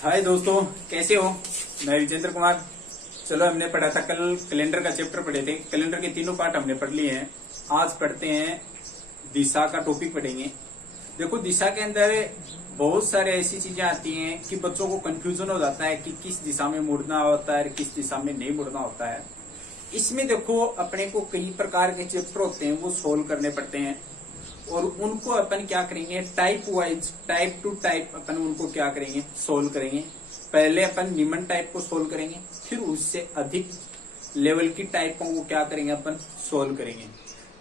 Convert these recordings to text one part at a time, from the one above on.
हाय दोस्तों, कैसे हो। मैं विजेंद्र कुमार। चलो, हमने पढ़ा था कल कैलेंडर का चैप्टर पढ़े थे। कैलेंडर के तीनों पार्ट हमने पढ़ लिए हैं। आज पढ़ते हैं दिशा का टॉपिक पढ़ेंगे। देखो, दिशा के अंदर बहुत सारे ऐसी चीजें आती हैं कि बच्चों को कंफ्यूजन हो जाता है कि किस दिशा में मुड़ना होता है, किस दिशा में नहीं मुड़ना होता है। इसमें देखो, अपने को कई प्रकार के चैप्टर होते हैं, वो सोल्व करने पड़ते हैं और उनको अपन क्या करेंगे, type wise, type to type अपन उनको क्या करेंगे, सोल्व करेंगे। पहले अपन निम्न टाइप को सोल्व करेंगे, फिर उससे अधिक लेवल की टाइपों को क्या करेंगे, अपन सोल्व करेंगे।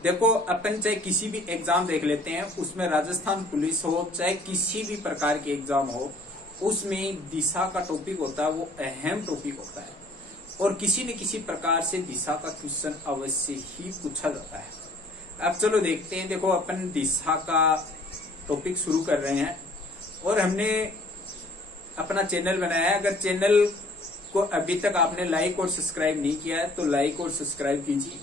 देखो, अपन चाहे किसी भी एग्जाम देख लेते हैं, उसमें राजस्थान पुलिस हो चाहे किसी भी प्रकार के एग्जाम हो, उसमें दिशा का टॉपिक होता है, वो अहम टॉपिक होता है और किसी न किसी प्रकार से दिशा का क्वेश्चन अवश्य ही पूछा जाता है। अब चलो देखते हैं। देखो, अपन दिशा का टॉपिक शुरू कर रहे हैं और हमने अपना चैनल बनाया है। अगर चैनल को अभी तक आपने लाइक और सब्सक्राइब नहीं किया है तो लाइक और सब्सक्राइब कीजिए।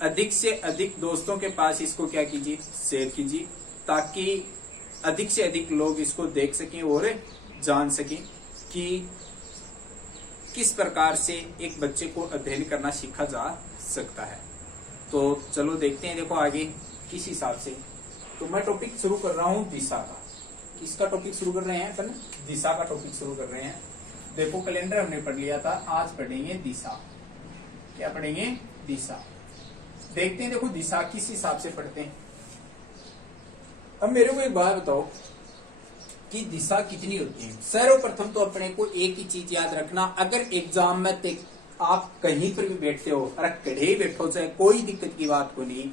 अधिक से अधिक दोस्तों के पास इसको क्या कीजिए, शेयर कीजिए, ताकि अधिक से अधिक लोग इसको देख सकें और जान सकें कि किस प्रकार से एक बच्चे को अध्ययन करना सीखा जा सकता है। तो चलो देखते हैं। देखो, आगे किस हिसाब से, तो मैं टॉपिक शुरू कर रहा हूं दिशा का। किसका टॉपिक शुरू कर रहे हैं अपन, दिशा का टॉपिक शुरू कर रहे हैं। देखो, कैलेंडर हमने पढ़ लिया था, आज पढ़ेंगे दिशा। क्या पढ़ेंगे, दिशा। देखते हैं, देखो दिशा किस हिसाब से पढ़ते हैं। अब मेरे को एक बात बताओ कि दिशा कितनी होती है। सर्वप्रथम तो अपने को एक ही चीज याद रखना, अगर एग्जाम में आप कहीं पर भी बैठते हो, अरे कड़े बैठो चाहे, कोई दिक्कत की बात को नहीं।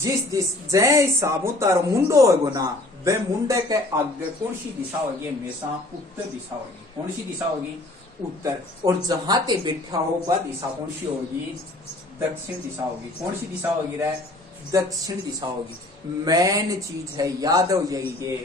जय साबुतार मुंडो होगो ना, वे मुंडे के आगे कौन सी दिशा होगी, हमेशा उत्तर दिशा होगी। कौन सी दिशा होगी, उत्तर। और जहां ते बैठा हो वह दिशा कौन सी होगी, दक्षिण दिशा होगी। कौन सी दिशा होगी रे, दक्षिण दिशा होगी। मेन चीज है, याद हो जाएगी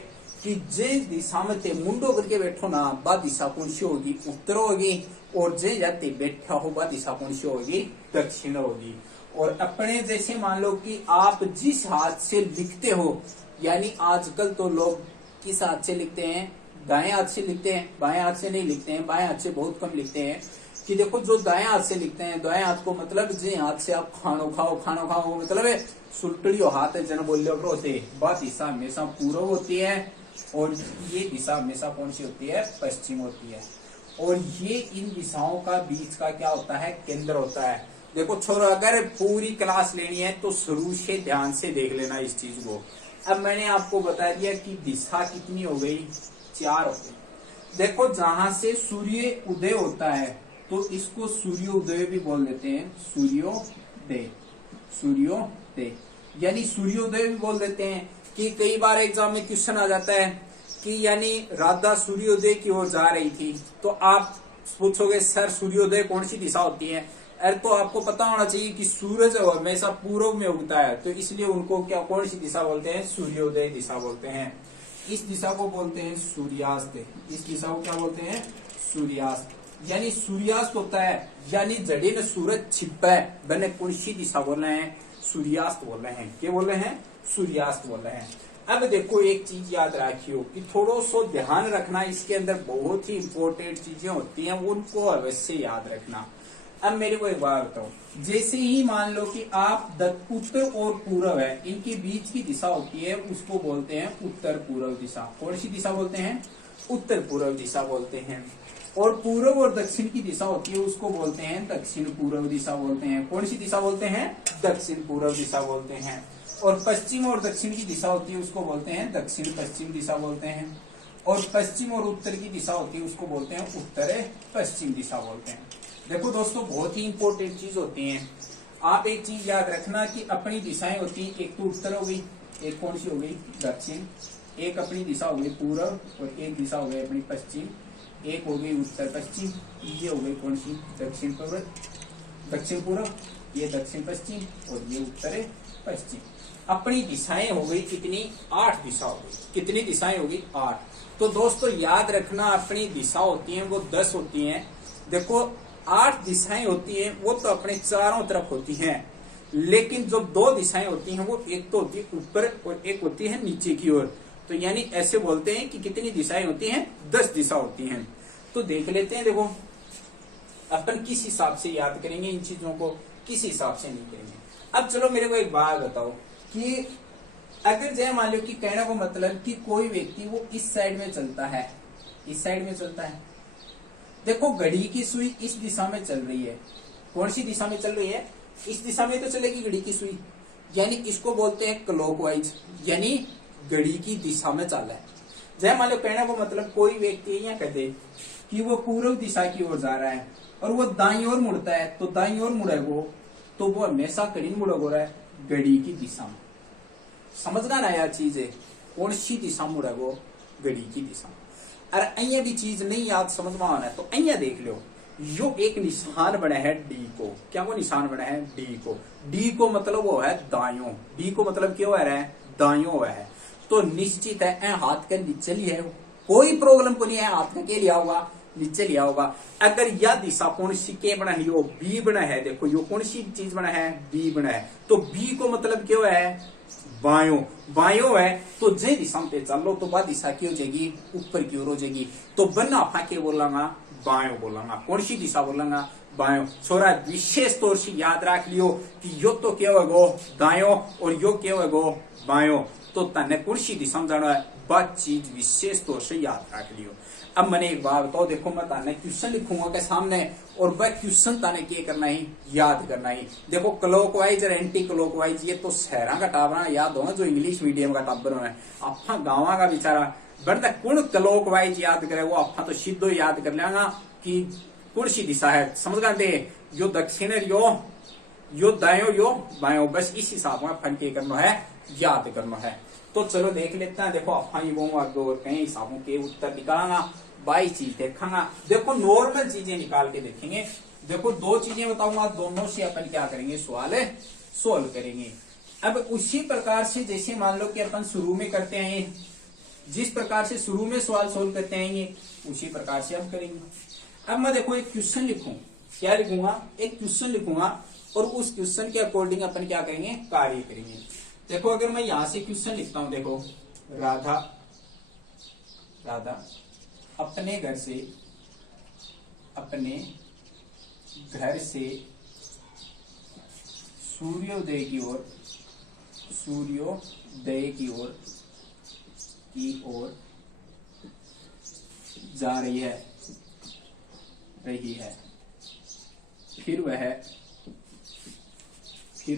कि जिस दिशा में ते मुंडो करके बैठो ना, वह दिशा कौन सी होगी, उत्तर होगी। और जे जाते बैठा हो वह दिशा कौन सी होगी, दक्षिण होगी। और अपने जैसे मान लो कि आप जिस हाथ से लिखते हो, यानी आजकल तो लोग किस हाथ से लिखते हैं, दाएं हाथ से लिखते हैं, बाएं हाथ से नहीं लिखते हैं, बाएं हाथ से बहुत कम लिखते हैं। कि देखो, जो दाएं हाथ से लिखते हैं, दाएं हाथ को मतलब जे हाथ से आप खानो खाओ मतलब है सुलटड़ियो हाथ है, जन बोल से वह दिशा हमेशा पूर्व होती है और ये दिशा हमेशा कौन सी होती है, पश्चिम होती है। और ये इन दिशाओं का बीच का क्या होता है, केंद्र होता है। देखो छोरो, अगर पूरी क्लास लेनी है तो शुरू से ध्यान से देख लेना इस चीज को। अब मैंने आपको बता दिया कि दिशा कितनी हो गई, 4 हो गई। देखो, जहां से सूर्य उदय होता है तो इसको सूर्योदय भी बोल देते हैं, सूर्योदय, सूर्योदय यानी सूर्योदय भी बोल देते हैं। कि कई बार एग्जाम में क्वेश्चन आ जाता है कि यानी राधा सूर्योदय की ओर जा रही थी, तो आप पूछोगे सर सूर्योदय कौन सी दिशा होती है। अरे तो आपको पता होना चाहिए कि सूरज हमेशा पूर्व में उगता है, तो इसलिए उनको क्या, कौन सी दिशा बोलते हैं, सूर्योदय दिशा बोलते हैं। इस दिशा को बोलते हैं सूर्यास्त। इस दिशा को क्या बोलते हैं, सूर्यास्त। यानी सूर्यास्त होता है, यानी जड़े न सूरज छिपा है, बने कौन सी दिशा बोल रहे हैं, सूर्यास्त बोल रहे हैं। क्या बोल रहे हैं, सूर्यास्त बोल रहे हैं। अब देखो, एक चीज याद रखियो कि थोड़ा सा ध्यान रखना, इसके अंदर बहुत ही इंपॉर्टेंट चीजें होती हैं, उनको अवश्य याद रखना। अब मेरे को एक बात बताओ, जैसे ही मान लो कि आप उत्तर और पूर्व है, इनके बीच की दिशा होती है, उसको बोलते हैं उत्तर पूर्व दिशा। कौन सी दिशा बोलते हैं, उत्तर पूर्व दिशा बोलते हैं। और पूर्व और दक्षिण की दिशा होती है, उसको बोलते हैं दक्षिण पूर्व दिशा बोलते हैं। कौन सी दिशा बोलते हैं, दक्षिण पूर्व दिशा बोलते हैं। और पश्चिम और दक्षिण की दिशा होती है, उसको बोलते हैं दक्षिण पश्चिम दिशा बोलते हैं। और पश्चिम और उत्तर की दिशा होती है, उसको बोलते हैं उत्तर पश्चिम दिशा बोलते हैं। देखो दोस्तों, बहुत ही इंपॉर्टेंट चीज होती है। आप एक चीज याद रखना कि अपनी दिशाएं होती है, एक तो उत्तर हो गई, एक कौन सी हो गई, दक्षिण, एक अपनी दिशा हो गई पूर्व, और एक दिशा हो गई अपनी पश्चिम, एक हो गई उत्तर पश्चिम, ये हो गई कौन सी, दक्षिण पूर्व, दक्षिण पूर्व, ये दक्षिण पश्चिम, और ये उत्तर पश्चिम। अपनी दिशाएं हो गई कितनी, 8 दिशा हो गई। कितनी दिशाएं होगी, 8। तो दोस्तों याद रखना, अपनी दिशा होती है वो 10 होती हैं। देखो, 8 दिशाएं होती हैं, वो तो अपने चारों तरफ होती हैं, लेकिन जो 2 दिशाएं होती हैं, वो एक तो होती है ऊपर और एक होती है नीचे की ओर। तो यानी ऐसे बोलते हैं कि कितनी दिशाएं होती हैं, 10 दिशा होती हैं। तो देख लेते हैं। देखो अपन किस हिसाब से याद करेंगे इन चीजों को, किस हिसाब से नहीं करेंगे। अब चलो मेरे को एक बात बताओ कि अगर जय मान लो कि कहने को मतलब कि कोई व्यक्ति वो इस साइड में चलता है, इस साइड में चलता है, देखो घड़ी की सुई इस दिशा में चल रही है। कौन सी दिशा में चल रही है? इस दिशा में तो चलेगी घड़ी की सुई, यानी इसको बोलते हैं क्लॉकवाइज, यानी घड़ी की दिशा में चल है। जय मान लो कहने को मतलब कोई व्यक्ति यहाँ कह दे कि वो पूर्व दिशा की ओर जा रहा है और वो दाईं ओर मुड़ता है, तो दाईं ओर मुड़ेगो तो वो हमेशा घड़ी मुड़ेगो रहा है घड़ी की दिशा में। समझना ना यार चीज है, कौन सी दिशा मुड़ेगो? घड़ी की दिशा। अरे अहिया भी चीज नहीं याद समझ में आना है तो अहिया देख लो, यो एक निशान बना है डी को। क्या वो निशान बना है? डी को। डी को मतलब वो है दायों, डी को मतलब क्या हो रहा है? दायों हुआ है। तो निश्चित है हाथ के नीचे लिया है, कोई प्रॉब्लम को नहीं है, हाथ का लिया होगा नीचे लिया होगा। अगर यह दिशा कौन सी के बना है? यो बी बना है। देखो यो कौन सी चीज बना है? बी बना है। तो बी को मतलब क्या है? बायों, बायों है। तो जे दिशा पे चल लो तो वह दिशा की हो जाएगी? ऊपर की ओर हो जाएगी। तो बना आपा के बोलांगा? बायों बोलांगा। कौन सी दिशा बोलांगा? बायों। छोरा विशेष तौर से याद रख लियो कि यो तो क्या होगो? दायों और यो क्या होगो? बायों। तो तने कौन सी दिशा में जाना है? बात चीज विशेष तौर से याद रख लियो। अब मैंने एक बात बताओ, देखो मैं ताने क्वेश्चन लिखूंगा के सामने और वह क्वेश्चन ताने क्या करना ही? याद करना ही। देखो क्लॉकवाइज और एंटी क्लॉकवाइज ये तो शहरा का टाबरा याद होगा, जो इंग्लिश मीडियम का टाबर है। आपा गाँव का बेचारा बढ़ता कौन क्लॉकवाइज याद करे? वो आपा तो सीधो याद कर लेगा कि कौन सी दिशा है। समझ गए? यो दक्षिण यो दायों यो बायों, बस इस हिसाब में अपन क्या करना है? याद करना है। तो चलो देख लेते हैं। देखो आप और कई हिसाबों के उत्तर निकालना, 22 चीज देखेंगे। देखो नॉर्मल चीजें निकाल के देखेंगे। देखो दो चीजें बताऊंगा, दोनों से अपन क्या करेंगे? सवाल सोल्व करेंगे। अब उसी प्रकार से जैसे मान लो कि अपन शुरू में करते हैं, जिस प्रकार से शुरू में सवाल सोल्व करते आएंगे उसी प्रकार से अब करेंगे। अब मैं देखो एक क्वेश्चन लिखूं, क्या लिखूंगा? एक क्वेश्चन लिखूंगा और उस क्वेश्चन के अकॉर्डिंग अपन क्या करेंगे? कार्य करेंगे। देखो अगर मैं यहां से क्वेश्चन लिखता हूं, देखो राधा अपने घर से सूर्योदय की ओर जा रही है। फिर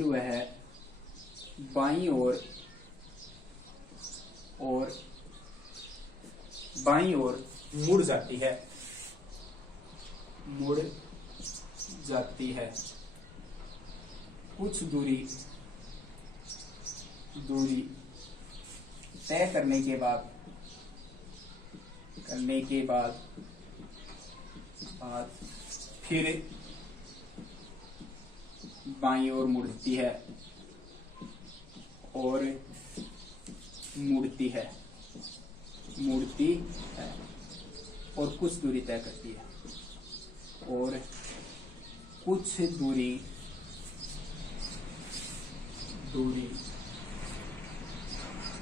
वह बाईं ओर मुड़ जाती है। कुछ दूरी तय करने के बाद फिर बाईं ओर मुड़ती है और मुड़ती है और कुछ दूरी तय करती है और कुछ दूरी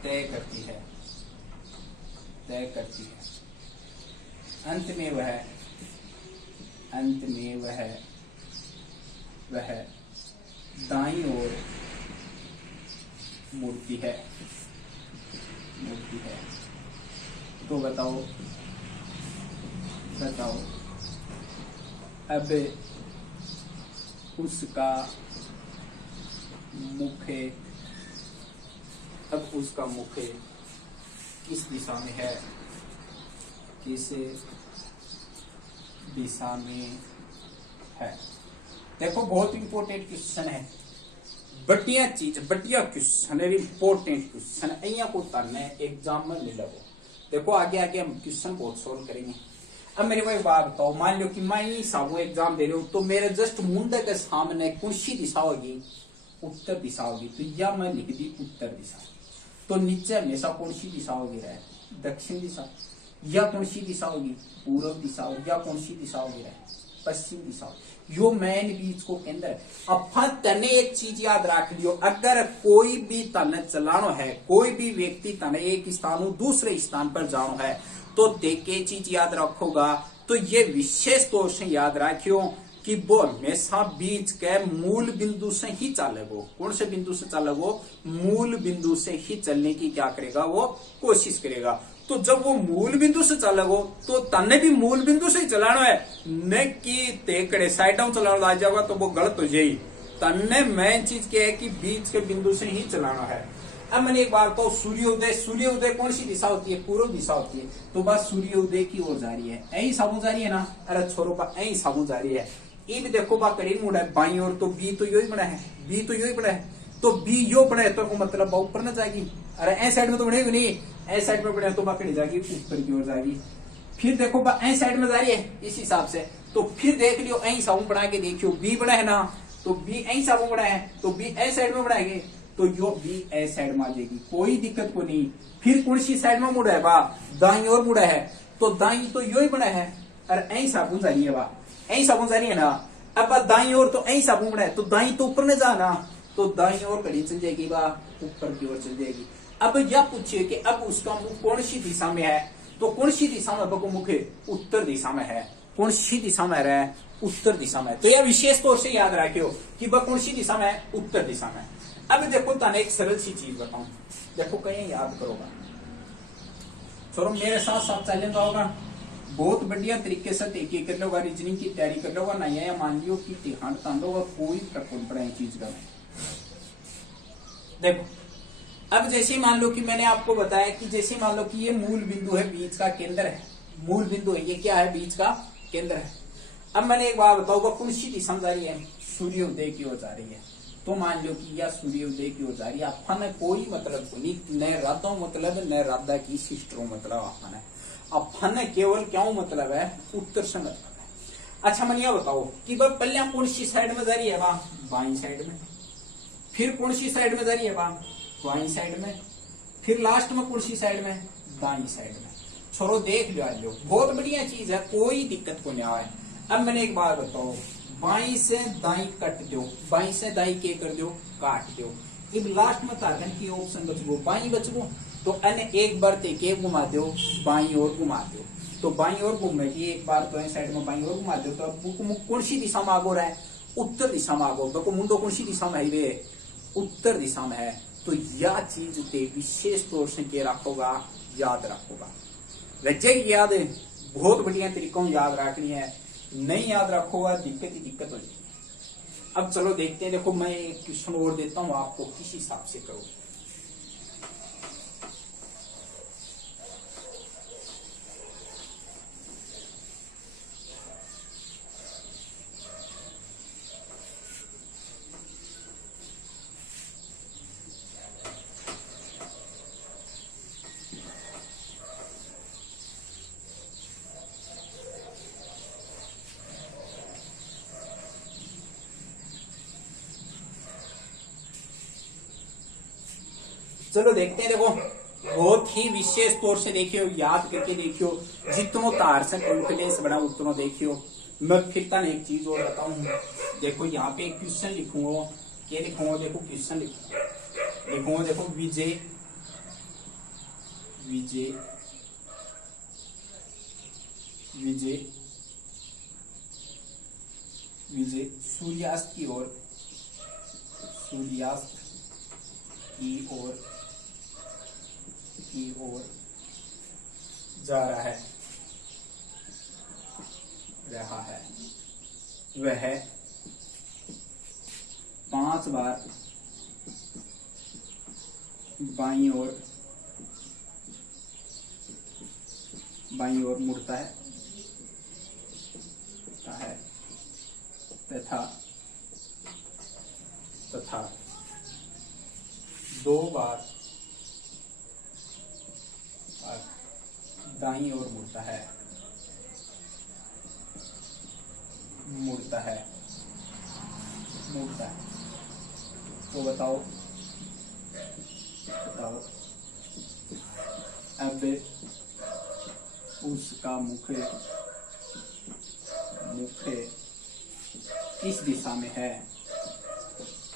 तय करती है। अंत में वह दाईं ओर मुड़ती है। तो बताओ अब उसका मुख किस दिशा में है? देखो बहुत इंपॉर्टेंट क्वेश्चन है, बढ़िया क्वेश्चन है, इंपॉर्टेंट क्वेश्चन है। को करने एग्जाम में ले लो। देखो आगे हम क्वेश्चन बहुत सोल्व करेंगे। अब मेरे को एक बात बताओ, मान लो कि मैं हिसाबों एग्जाम दे रही हूँ तो मेरे जस्ट मुंडे के सामने कौन सी दिशा होगी? उत्तर दिशा होगी। तो या मैं लिख दी उत्तर दिशा। तो नीचे हमेशा कौन सी दिशा होगी? दक्षिण दिशा। या कौन सी दिशा होगी? पूर्व दिशा। या कौन सी दिशा होगी? पश्चिम दिशा। यो मैन बीच को केंद्र है। अब तने एक चीज याद रख लियो, अगर कोई भी तने चलानो है, कोई भी व्यक्ति तने एक स्थान दूसरे स्थान पर जानो है तो देख के चीज याद रखोगा। तो ये विशेष तौर से याद रखियो कि वो हमेशा बीच के मूल बिंदु से ही चलेगो। कौन से बिंदु से चलेगो? मूल बिंदु से ही चलने की क्या करेगा? वो कोशिश करेगा। तो जब वो मूल बिंदु से चलेगो तो तन्ने भी मूल बिंदु से ही चलाना है, न कि तेकड़े साइडों चलाना आ जाएगा तो वो गलत हो जाएगी। तन्ने मेन चीज क्या है कि बीच के बिंदु से ही चलाना है। अब मैंने एक बात कहूं, सूर्योदय, सूर्योदय कौन सी दिशा होती है? पूर्व दिशा होती है। तो बस सूर्योदय की ओर जा रही है, यही साबुन जा रही है ना। अरे छोरो बा, यही साबुन जा रही है। ये भी देखो बा करीब मुड़ा है बाई और, तो बी तो यही बना है, बी तो यही बना है। तो बी यो बना है तो मतलब बा ऊपर न जाएगी। अरे ए साइड में तो बढ़ेगी नहीं, ए साइड में बढ़े तो बा कड़ी जाएगी, ऊपर की ओर जाएगी। फिर देखो बा ए साइड में जा रही है इस हिसाब से। तो फिर देख लियो, यही साबुन बना के देखियो, बी बड़ा है ना, तो बी यही साबुन बड़ा है, तो बी ए साइड में बढ़ाएंगे तो यो बी ए साइड में आ जाएगी, कोई दिक्कत को नहीं। फिर कौन सी साइड में मुड़ा है बा? दाई और मुड़ा है, तो दाई तो यो ही बना है। अरे यही साबुन जा रही है बा, यही साबुन जा रही है ना। अब दाई और तो यही साबुन बना है, तो दाई तो ऊपर न जाना, तो दाई और कड़ी चल जाएगी बा, ऊपर की ओर चल जाएगी। अब यह पूछिए कि अब उसका मुख कौन सी दिशा में है? तो कौन सी दिशा में बको मुख? उत्तर दिशा में है। कौन सी दिशा में रहा है? उत्तर दिशा में। तो यह विशेष तौर से याद रखियो कि वह कौन सी दिशा में है? उत्तर दिशा में। अब देखो तने एक सरल सी चीज बताऊं, देखो कहीं याद करोगा, चलो मेरे साथ साथ चलेगा होगा, बहुत बढ़िया तरीके से तैयारी कर लोगा, रीजनिंग की तैयारी कर लोगा, नहीं या मान लियो कि तिहाड़ तांडोगा, कोई फर्क नहीं पड़ा चीज का। देखो अब जैसे मान लो कि मैंने आपको बताया कि जैसे मान लो कि ये मूल बिंदु है, बीच का केंद्र है, मूल बिंदु है, ये क्या है? बीच का केंद्र है। अब मैंने एक बात बताऊंगा, कौन सी दिशा जा रही है? सूर्योदय की ओर जा रही है। तो मान लो कि यह सूर्योदय की ओर जा रही है। अपन कोई मतलब नहीं, न रातों मतलब न राधा की सिस्टरों मतलब अपन केवल क्यों मतलब है? उत्तर से मतलब है। अच्छा मन यह बताओ कि वह पहले कौन सी साइड में जा रही है? बाई साइड में। फिर कौन सी साइड में जा रही है? बाई साइड में। फिर लास्ट में कौन सी साइड में? दाई साइड में। छोरो देख लो, बहुत बढ़िया चीज है, कोई दिक्कत को नहीं आए। अब मैंने एक बात बताओ, बाई से दाई कट दो, बाई से दाई के कर दो, काट दो। अब लास्ट में ताकन की ऑप्शन बचगो, बाई बचगो, तो अन्य एक बार ते के घुमा दो, बाई और घुमा दो। तो बाई और घूमेगी एक बार, तो साइड में बाई और घुमा दो। तो अब कौन सी दिशा में आगो रहा है? उत्तर दिशा में आगो। तो मुंडो कौन सी दिशा में है? वे उत्तर दिशा में है। तो यह चीज ते विशेष तौर से के रखोगा, याद रखोगा। रज्जे की याद है, बहुत बढ़िया तरीकों याद रखनी है, नहीं याद रखोगा दिक्कत ही दिक्कत हो जाएगी। अब चलो देखते हैं, देखो मैं एक क्वेश्चन और देता हूं आपको, किस हिसाब से करो। चलो देखते हैं, देखो बहुत ही विशेष तौर से देखियो, याद करके देखियो, जितनों तार से कॉन्फिडेंस बना उतनों देखियो। मैं फिर तक एक चीज और बताऊं, देखो यहाँ पे एक क्वेश्चन लिखूंगा, क्या लिखूंगा? देखो क्वेश्चन लिखूंगा, देखो विजय विजय विजय विजय सूर्यास्त की ओर, सूर्यास्त की ओर जा रहा है, वह 5 बार बाईं ओर मुड़ता है तथा 2 बार दाईं ओर मुड़ता है। तो बताओ अब उसका मुख किस दिशा में है?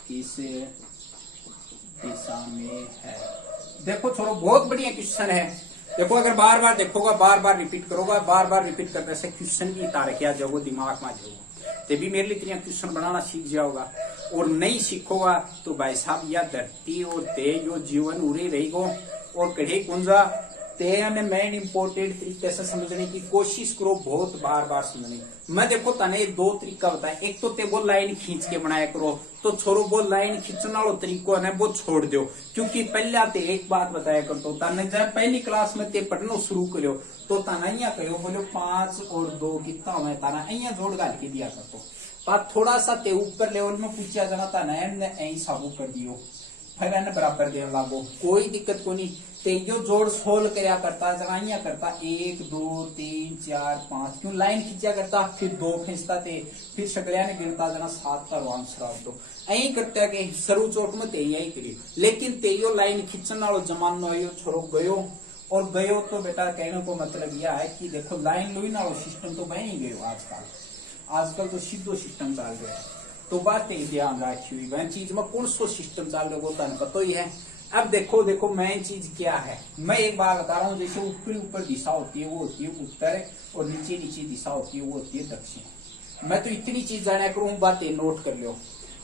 किस दिशा में है? देखो छोड़ो, बहुत बढ़िया क्वेश्चन है, देखो अगर बार बार देखोगा, बार बार रिपीट करोगा, बार बार रिपीट करने से क्वेश्चन की तारकिया जो दिमाग में जो तभी मेरे लिए इतने क्वेश्चन बनाना सीख जाओगा। और नहीं सीखोगा तो भाई साहब या धरती और ते जो जीवन उरे रहेगो और कढ़े कुंजा ते ने मेन इंपोर्टेंट तरीके से समझने की कोशिश करो, बहुत बार बार समझने। मैं देखो तने दो तरीका बताया, एक तो ते वो लाइन खींच के बनाया करो, तो छोरो वो लाइन खींचना वाला तरीको है वो छोड़ दो, क्योंकि पहले ते एक बात बताया कर तो तने जब पहली क्लास में ते पढ़ना शुरू करो तो तना अहिया कहो बोलो 5 और 2 कितना हुआ तारा अहिया जोड़ गाल के दिया कर तो पर थोड़ा सा ते ऊपर लेवल में पूछा जाना था ने ऐ साबू कर दियो फिर एने बराबर देने लागो, कोई दिक्कत को नहीं। तेजो जोड़ सोल्व करया करता जगाइया करता 1 2 3 4 5 क्यों लाइन खींचा करता, फिर 2 खींचता थे, फिर शकलिया ने गिनता जना 7 का आंसर आ तो ऐ करते के सरू चोट में ते यही करी। लेकिन तेयो लाइन खींचने वालो जमानो यो छोरो गयो और गयो तो बेटा कहने को मतलब यह है कि देखो लाइन लुई ना सिस्टम तो बन ही गयो आजकल तो सीधो सिस्टम चल गया। तो बात ध्यान रखी हुई वह चीज में कौन सो सिस्टम चल रहा होता है पता ही है। अब देखो मेन चीज क्या है, मैं एक बार बता रहा हूँ, जैसे ऊपर दिशा होती है वो होती है उत्तर और नीचे दिशा होती है वो होती है दक्षिण। मैं तो इतनी चीज जाना करूँ, बातें नोट कर लो।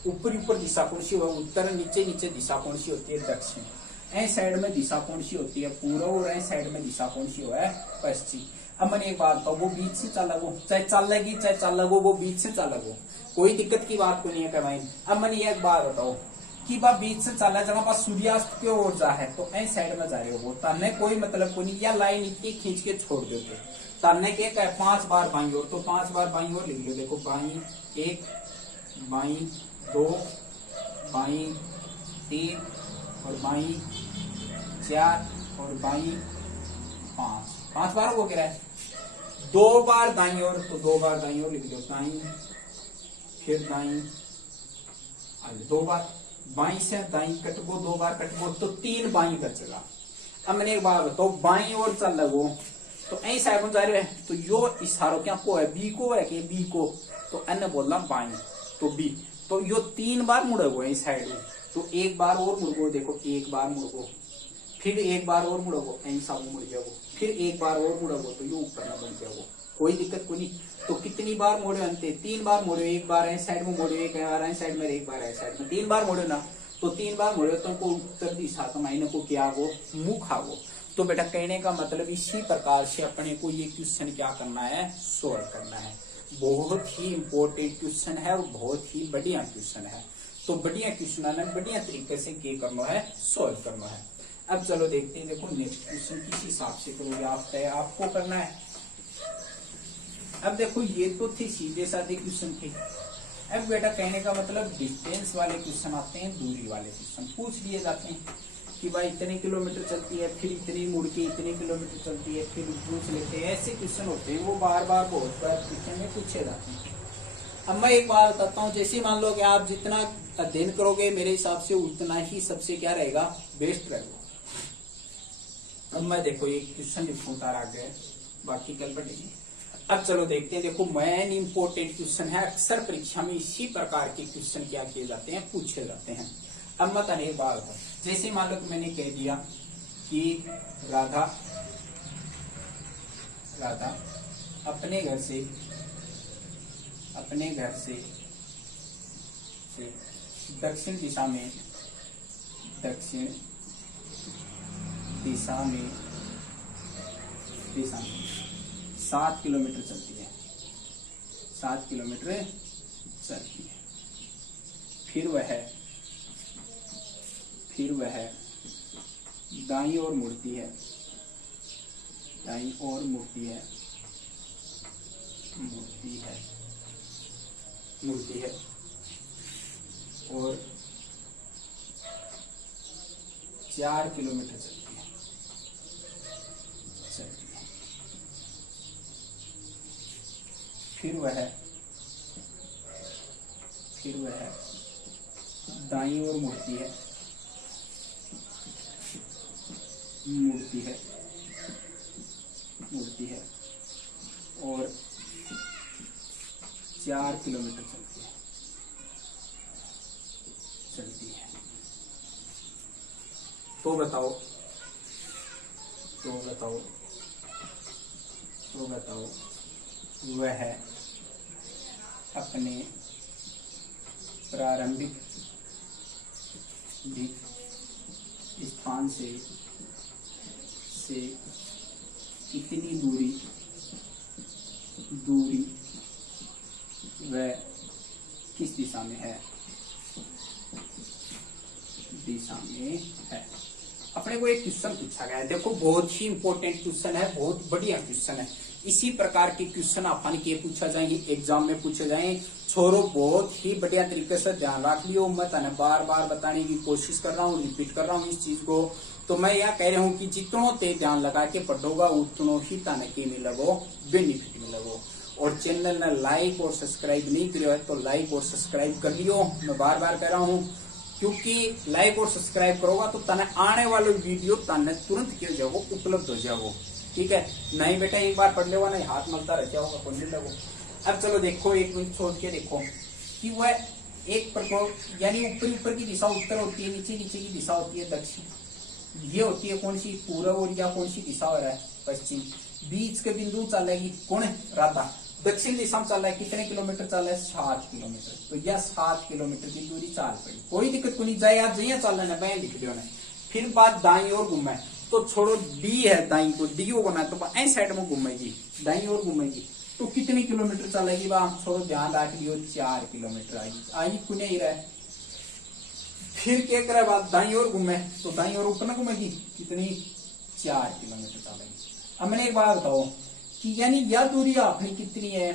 ऊपर दिशा कौन सी हो उत्तर, नीचे दिशा कौन सी होती है दक्षिण, ऐ साइड में दिशा कौन सी होती है पूर्व और ऐ साइड में दिशा कौन सी हो है पश्चिम। अब मैंने एक बात बताओ, वो बीच से चल लगो चाहे चल लगो वो बीच से चल लगो, कोई दिक्कत की बात को नहीं है भाई। अब मैंने एक बात बताओ कि बा बीच से चल जगह पास सूर्यास्त की ओर जा है तो ऐ साइड में जा रहे हो तने कोई मतलब को नहीं, या लाइन इतनी खींच के छोड़ देते तने के 5 बार बाई ओर, तो 5 बार बाई ओर लिख लो। देखो बाई 1 बाई 2 बाई 3 और बाई 4 और बाई 5 बार वो कह रहा है 2 बार दाई ओर, तो 2 बार दाई ओर लिख दो दाई, फिर दाई 2 बार बाई से दाई कटबो 2 बार कटबो तो 3 बाई बचेगा। अब मैंने एक बार बताओ बाई और चल लगो तो ऐ साइड जा रहे हैं तो यो इशारो क्या को है बी को है कि बी को, तो अन्य बोलना बाई तो बी, तो यो 3 बार मुड़ेगो इस साइड में, तो एक बार और मुड़गो, देखो एक बार मुड़गो, फिर एक बार और मुड़गो ऐसा मुड़ जाओ, फिर एक बार और मुड़गो तो ये ऊपर ना बन जाओ, कोई दिक्कत को नहीं। तो कितनी बार मोड़े अंते 3 बार मोड़े, एक बार ऐ साइड में मोड़े, एक बार ऐ साइड में, एक बार ऐ साइड में, 3 बार मोड़े ना, तो 3 बार मोड़े तो को उत्तर दिशा तो मायने को क्या हो मुंह खाओ। तो बेटा कहने का मतलब इसी प्रकार से अपने को ये क्वेश्चन क्या करना है सोल्व करना है। बहुत ही इंपॉर्टेंट क्वेश्चन है और बहुत ही बढ़िया क्वेश्चन है। तो बढ़िया क्वेश्चन है बढ़िया तरीके से क्या करना है सोल्व करना है। अब चलो देखते हैं, देखो नेक्स्ट क्वेश्चन किस हिसाब से करोगे आप तय आपको करना है। अब देखो ये तो थे सीधे साधे क्वेश्चन थे। अब बेटा कहने का मतलब डिस्टेंस वाले क्वेश्चन आते हैं, दूरी वाले क्वेश्चन पूछ लिए जाते हैं कि भाई इतने किलोमीटर चलती है, फिर इतनी मुड़ के इतने किलोमीटर चलती है, फिर पूछ लेते हैं। ऐसे क्वेश्चन होते हैं वो बार बार बहुत बार क्वेश्चन में पूछे जाते हैं। अब मैं एक बात बताता हूँ, जैसे मान लो कि आप जितना अध्ययन करोगे मेरे हिसाब से उतना ही सबसे क्या रहेगा बेस्ट रहेगा। अब मैं देखो ये क्वेश्चन लिखूंगा आगे, बाकी कल पढ़ेंगे। अब चलो देखते हैं, देखो मेन इंपोर्टेंट क्वेश्चन है, अक्सर परीक्षा में इसी प्रकार के क्वेश्चन क्या किए जाते हैं पूछे जाते हैं। अब मैं तने बात है, जैसे मान लो कि मैंने कह दिया कि राधा अपने घर से दक्षिण दिशा में 7 किलोमीटर चलती है, 7 किलोमीटर चलती है। फिर वह दाईं ओर मुड़ती है, और 4 किलोमीटर चलती है। फिर वह दाईं ओर मुड़ती है और 4 किलोमीटर चलती है। तो बताओ तो बताओ वह अपने प्रारंभिक स्थान से कितनी दूरी वह किस दिशा में है? अपने को एक क्वेश्चन पूछा गया है, देखो बहुत ही इंपॉर्टेंट क्वेश्चन है, बहुत बढ़िया क्वेश्चन है। इसी प्रकार के क्वेश्चन अपन के पूछा जाएंगे, एग्जाम में पूछे जाएंगे। छोरो बहुत ही बढ़िया तरीके से ध्यान रख लियो, मैं तने बार बार बताने की कोशिश कर रहा हूँ, रिपीट कर रहा हूँ इस चीज को। तो मैं यह कह रहा हूँ कि जितनों ते ध्यान लगा के पढ़ोगा उतनों ही तने के मिलेगो, बेनिफिट मिलेगो। और चैनल ने लाइक और सब्सक्राइब नहीं करियो है तो लाइक और सब्सक्राइब कर लियो, मैं बार बार कह रहा हूँ, क्योंकि लाइक और सब्सक्राइब करोगा तो तने आने वाले वीडियो तने तुरंत क्यों जाओ उपलब्ध हो जाओ, ठीक है। नहीं बेटा एक बार पढ़ लेगा नहीं हाथ मलता रह जाओगा कोई नहीं लगो। अब चलो देखो एक मिनट सोच के देखो कि वह एक प्रकार यानी ऊपर की दिशा उत्तर होती है, नीचे की दिशा होती है दक्षिण। ये होती है कौन सी? पूर्व। और या कौन सी दिशा हो रहा है? पश्चिम। बीच के बिंदु चलेगी कौन? राधा। दक्षिण दिशा में चल रहा है, कितने किलोमीटर चल रहा है? 7 किलोमीटर। तो यह 7 किलोमीटर की दूरी चाल पड़ी, कोई दिक्कत को नहीं जाए यार, जइया चल रहा है लिख लियो ने। फिर बात दाई और घूमे तो छोड़ो, डी है दाई को, डी को ना तो ऐ साइड में घूमेगी, दाई और घूमेगी तो कितने किलोमीटर चलेगी? वहां छोड़ो ध्यान रख लियो, 4 किलोमीटर आएगी। आई कुने ही रहे। फिर क्या करे बात? दाई और घूमे तो दाई और ऊपर घूमेगी, कितनी? 4 किलोमीटर चलेगी। अब मैंने एक बात बताओ कि यानी यह दूरी अपनी कितनी है?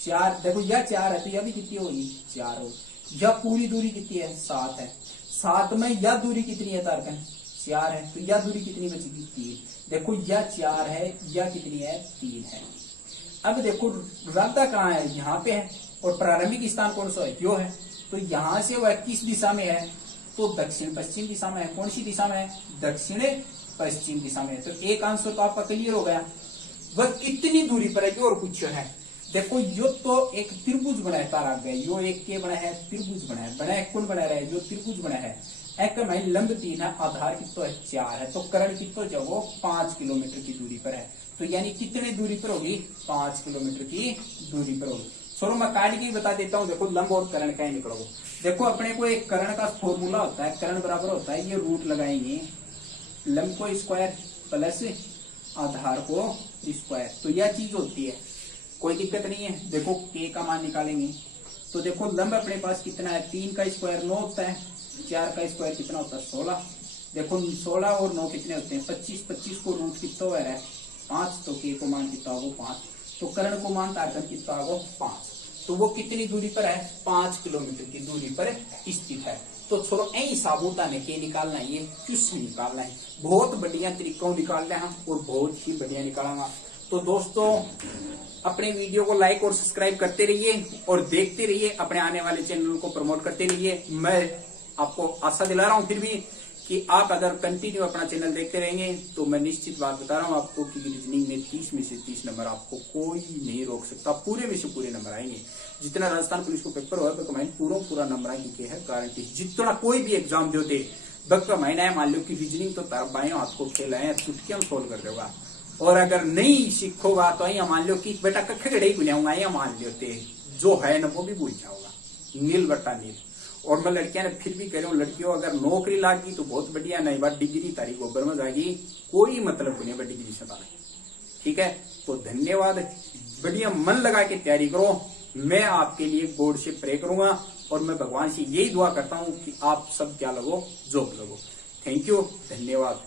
4। देखो यह 4 है तो यह भी कितनी होगी? 4 हो। यह पूरी दूरी कितनी है? 7 है। 7 में यह दूरी कितनी है तारकन? 4 है। तो यह दूरी कितनी बचेगी? 3। देखो यह 4 है, यह कितनी है? 3 है। अब देखो राधा कहाँ है? यहाँ पे है। और प्रारंभिक स्थान कौन सा है? यो है। तो यहाँ से वह किस दिशा में है? तो दक्षिण पश्चिम दिशा में है। कौन सी दिशा में है? दक्षिण पश्चिम दिशा में है। तो एक आंसर तो आपका क्लियर हो गया। वह कितनी दूरी पर है और पूछो है। देखो यो तो एक त्रिभुज बना है तारा गया, यो एक के बना है त्रिभुज बना है कौन बना रहा है? जो त्रिभुज बना है। एक में लंब 3 है, आधार कितना है? 4 है। तो कर्ण कितना जो वो 5 किलोमीटर की दूरी पर है। तो यानी कितने दूरी पर होगी? 5 किलोमीटर की दूरी पर होगी। चलो मैं काट के बता देता हूँ। देखो लंब और कर्ण का ही निकलोगे। देखो अपने को एक कर्ण का फॉर्मूला होता है, कर्ण बराबर होता है, ये रूट लगाएंगे लंब को स्क्वायर प्लस आधार को स्क्वायर। तो यह चीज होती है, कोई दिक्कत नहीं है। देखो के का मान निकालेंगे तो देखो लंब अपने पास कितना है? 3 का स्क्वायर 9 होता है, 4 का स्क्वायर कितना होता है? 16। देखो 16 और 9 कितने होते हैं? 25। 25 को रूट कितना हो रहा है? 5। तो के को मान कितना होगा? 5। तो कर्ण को मान तारकन कितना होगा? 5। तो वो कितनी दूरी पर है? 5 किलोमीटर की दूरी पर स्थित है। तो छोड़ो ऐ साबुता ने के निकालना है, ये क्वेश्चन निकालना है। बहुत बढ़िया तरीकों निकालना है और बहुत ही बढ़िया निकालूंगा। तो दोस्तों अपने वीडियो को लाइक और सब्सक्राइब करते रहिए और देखते रहिए, अपने आने वाले चैनल को प्रमोट करते रहिए। मैं आपको आशा दिला रहा हूं फिर भी कि आप अगर कंटिन्यू अपना चैनल देखते रहेंगे तो मैं निश्चित बात बता रहा हूं आपको कि रीजनिंग में 30 में से 30 नंबर आपको कोई नहीं रोक सकता। पूरे में से पूरे नंबर आएंगे। जितना राजस्थान पुलिस को पेपर हुआ कमाइन पूरा नंबर आएंगे है गारंटी। जितना कोई भी एग्जाम जो दे बक महीना है, मान लो कि रीजनिंग तो तार बाएं हाथ को खेल है, चुटकियां सोल्व कर देगा। और अगर नहीं सीखोगा तो यहाँ मान लो कि बेटा कख गड़े गुनाऊंगा, यहाँ मान लो जो है ना वो भी भूल जाओगा। नील बट्टा नील। और मैं लड़कियां ने फिर भी कह रहा हूँ, लड़कियों अगर नौकरी लागी तो बहुत बढ़िया, नहीं बात डिग्री तारी गोबर में जाएगी, कोई मतलब नहीं डिग्री से तारी। ठीक है, तो धन्यवाद। बढ़िया मन लगा के तैयारी करो। मैं आपके लिए गॉड से प्रे करूंगा और मैं भगवान से यही दुआ करता हूँ कि आप सब क्या लगो, जॉब लगो। थैंक यू, धन्यवाद।